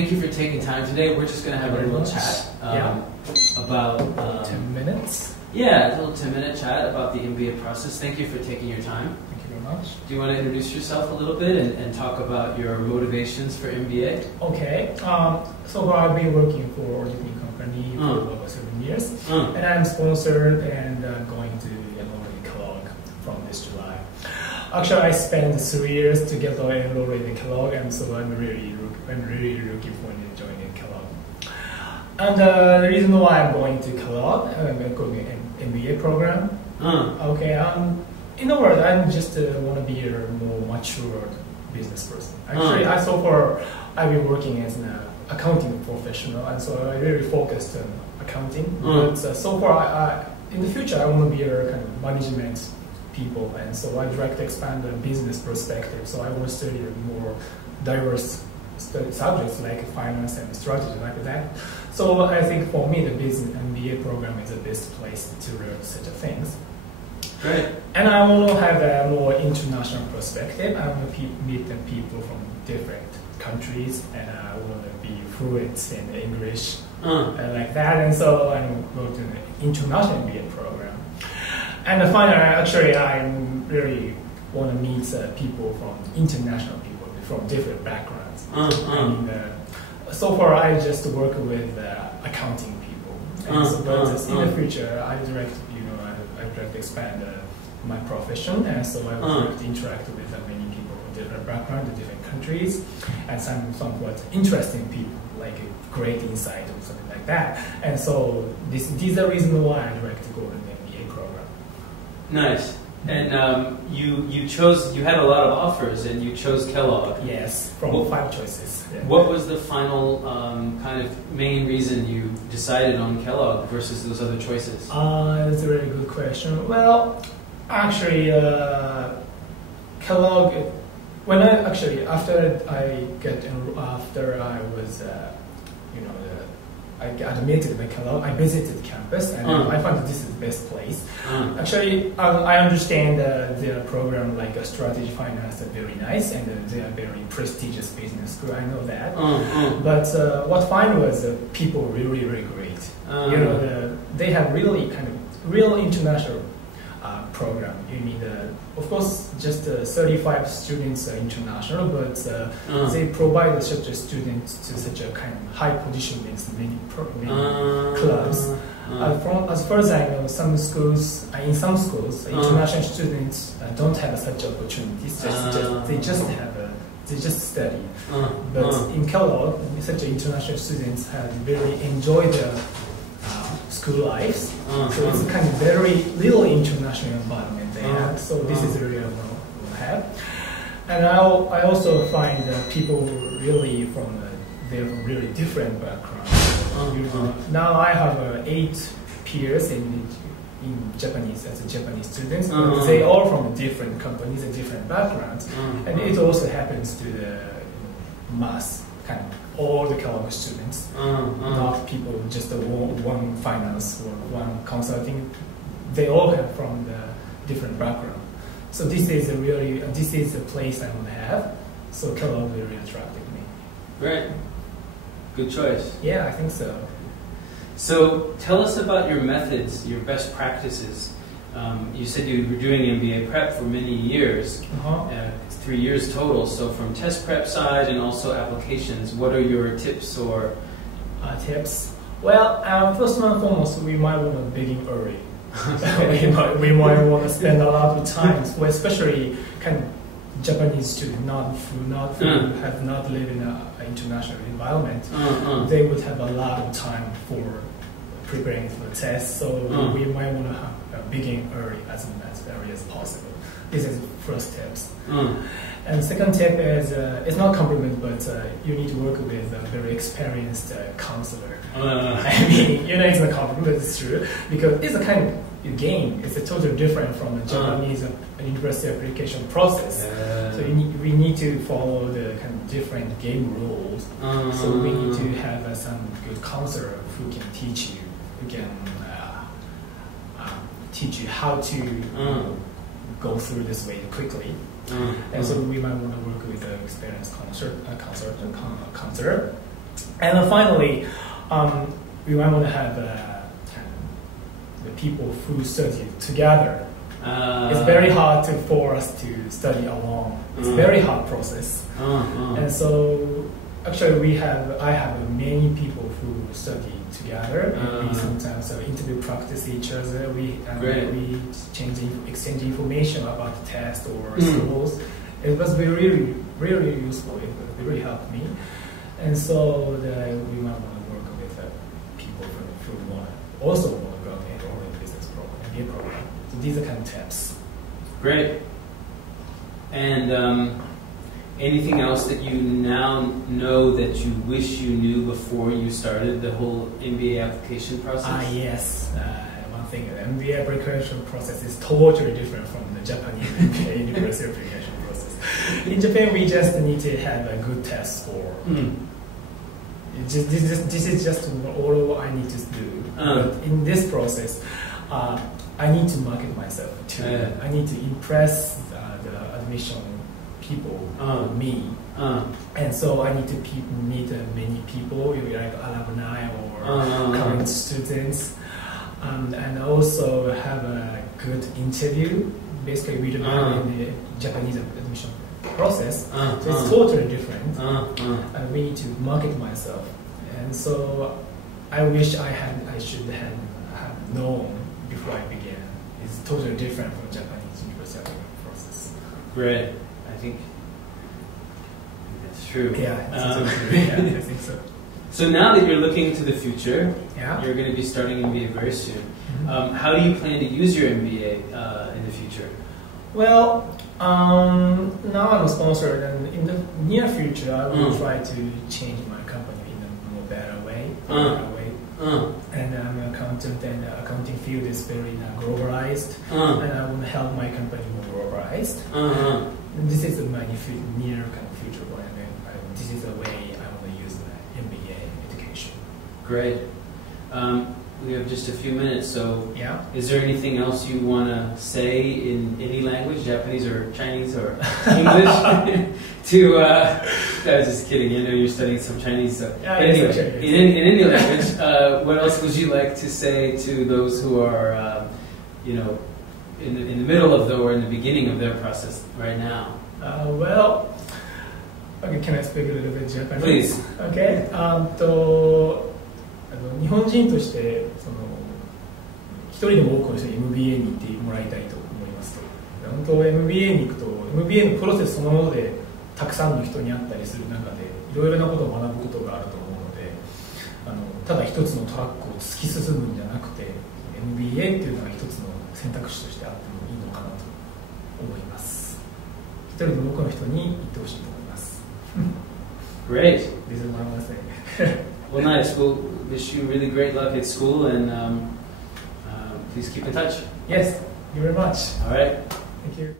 thank you for taking time today. We're just going to have a little chat about 10 minutes. Yeah, a little 10-minute chat about the MBA process. Thank you for taking your time. Thank you very much. Do you want to introduce yourself a little bit and talk about your motivations for MBA? Okay. So far I've been working for a European company for over 7 years, and I'm sponsored and going to enroll in Kellogg from this July. Actually, I spent 3 years to get enrolled in Kellogg, and so I'm really looking forward to joining Kellogg. And the reason why I'm going to Kellogg, I'm going to an MBA program. Okay. In a word, I just want to be a more mature business person. Actually, so far I've been working as an accounting professional, and so I really focused on accounting. But so far, in the future, I want to be a kind of management people, and so I'd like to expand the business perspective. So I want to study more diverse subjects like finance and strategy, like that. So I think for me, the business MBA program is the best place to learn such things. Great. And I want to have a more international perspective. I want to meet the people from different countries, and I want to be fluent in English, like that. And so I'm going to the international MBA program. And finally, actually, I really want to meet people from international people from different backgrounds. So far, I just work with accounting people. And so, but in the future, I'd like to expand my profession, and so I would like to interact with many people from different backgrounds, different countries, and some somewhat interesting people, like a great insight or something like that. And so these are the reasons why I'd like to go in the MBA program. Nice. And you had a lot of offers, and you chose Kellogg. Yes, from 5 choices. Yeah. What was the final kind of main reason you decided on Kellogg versus those other choices? That's a very good question. Well, actually, Kellogg. After I was I got admitted by Kellogg, I visited campus, and I found that this is the best place. Actually, I understand their program, like a strategy finance, are very nice, and they are very prestigious business school. I know that. But what I find was people really, really great. They have really kind of real international program. You need, of course, just 35 students are international, but they provide such a student to such a kind of high position in many clubs. As far as I know, in some schools, international students don't have such opportunities. They just study. But in Kellogg, such international students have very enjoyed their school lives. So it's a kind of very little international environment they have. So this is really what we have. And I also find people really they're really different backgrounds. Now I have 8 peers in Japanese as a Japanese students, but they all from different companies and different backgrounds. And it also happens to the mass kind of all the Kellogg students, not people just one finance or one consulting. They all have from the different background. So this is the place I want to have. So Kellogg really attracted me. Great, good choice. Yeah, I think so. So tell us about your methods, your best practices. You said you were doing MBA prep for many years, 3 years total. So from test prep side and also applications, what are your tips or tips? Well, first and foremost, we might want to begin early. we might want to spend a lot of time, especially kind of Japanese students, have not lived in an international environment. They would have a lot of time for preparing for the test, so we might want to begin early as early as possible. This is first tips. And second tip is, it's not a compliment, but you need to work with a very experienced counselor. I mean, it's not a compliment, but it's true, because it's a kind of game. It's a totally different from the Japanese university application process. So we need to follow the kind of different game rules. So we need to have some good counselor who can teach you, teach you how to go through this way quickly. And so we might want to work with an experienced counselor. And finally, we want to have the people who study together. It's very hard for us to study alone. It's a very hard process. And so actually I have many people who study together. And we sometimes interview practice each other. We exchange information about the test or schools. It was really, really useful. It really helped me. And so we might want to work with people who also want to go enroll in business program, MBA program. So these are kind of tips. Great. And anything else that you now know that you wish you knew before you started the whole MBA application process? Yes. One thing, the MBA application process is totally different from the Japanese MBA university application process. In Japan, we just need to have a good test score. This is just all I need to do. But in this process, I need to market myself too. I need to impress the admission people, me. And so I need to meet many people, like alumni or current students. And also have a good interview. Basically, we don't have in the Japanese admission process, so it's totally different. And we need to market myself. And so I wish I should have known before I began. It's totally different from Japanese university process. Great. I think that's true. Yeah, I think so. So now that you're looking to the future, you're going to be starting MBA very soon. How do you plan to use your MBA in the future? Well, now I'm a sponsor, and in the near future, I will try to change my company in a more better way. And I'm an accountant, and the accounting field is very globalized, and I want to help my company more globalized. And this is my near kind of future plan, and this is the way I want to use the MBA education. Great. We have just a few minutes, so is there anything else you want to say in any language, Japanese or Chinese or English? I was just kidding, I know you're studying some Chinese. So. But anyway, in any language, what else would you like to say to those who are, in the middle of or in the beginning of their process right now? Okay, can I speak a little bit Japanese? Please. Okay. 日本人として一人でも多くの人に MBA に行ってもらいたいと思いますと。本当 MBA に行くと MBA のプロセスそのものでたくさんの人に会ったりする中でいろいろなことを学ぶことがあると思うので、ただ一つのトラックを突き進むんじゃなくて MBA っていうのが一つの選択肢としてあってもいいのかなと思います。一人でも多くの人に行ってほしいと思います。Great. This is what I want to say. Well, nice. We'll wish you really great luck at school, and please keep in touch. Yes, thank you very much. All right. Thank you.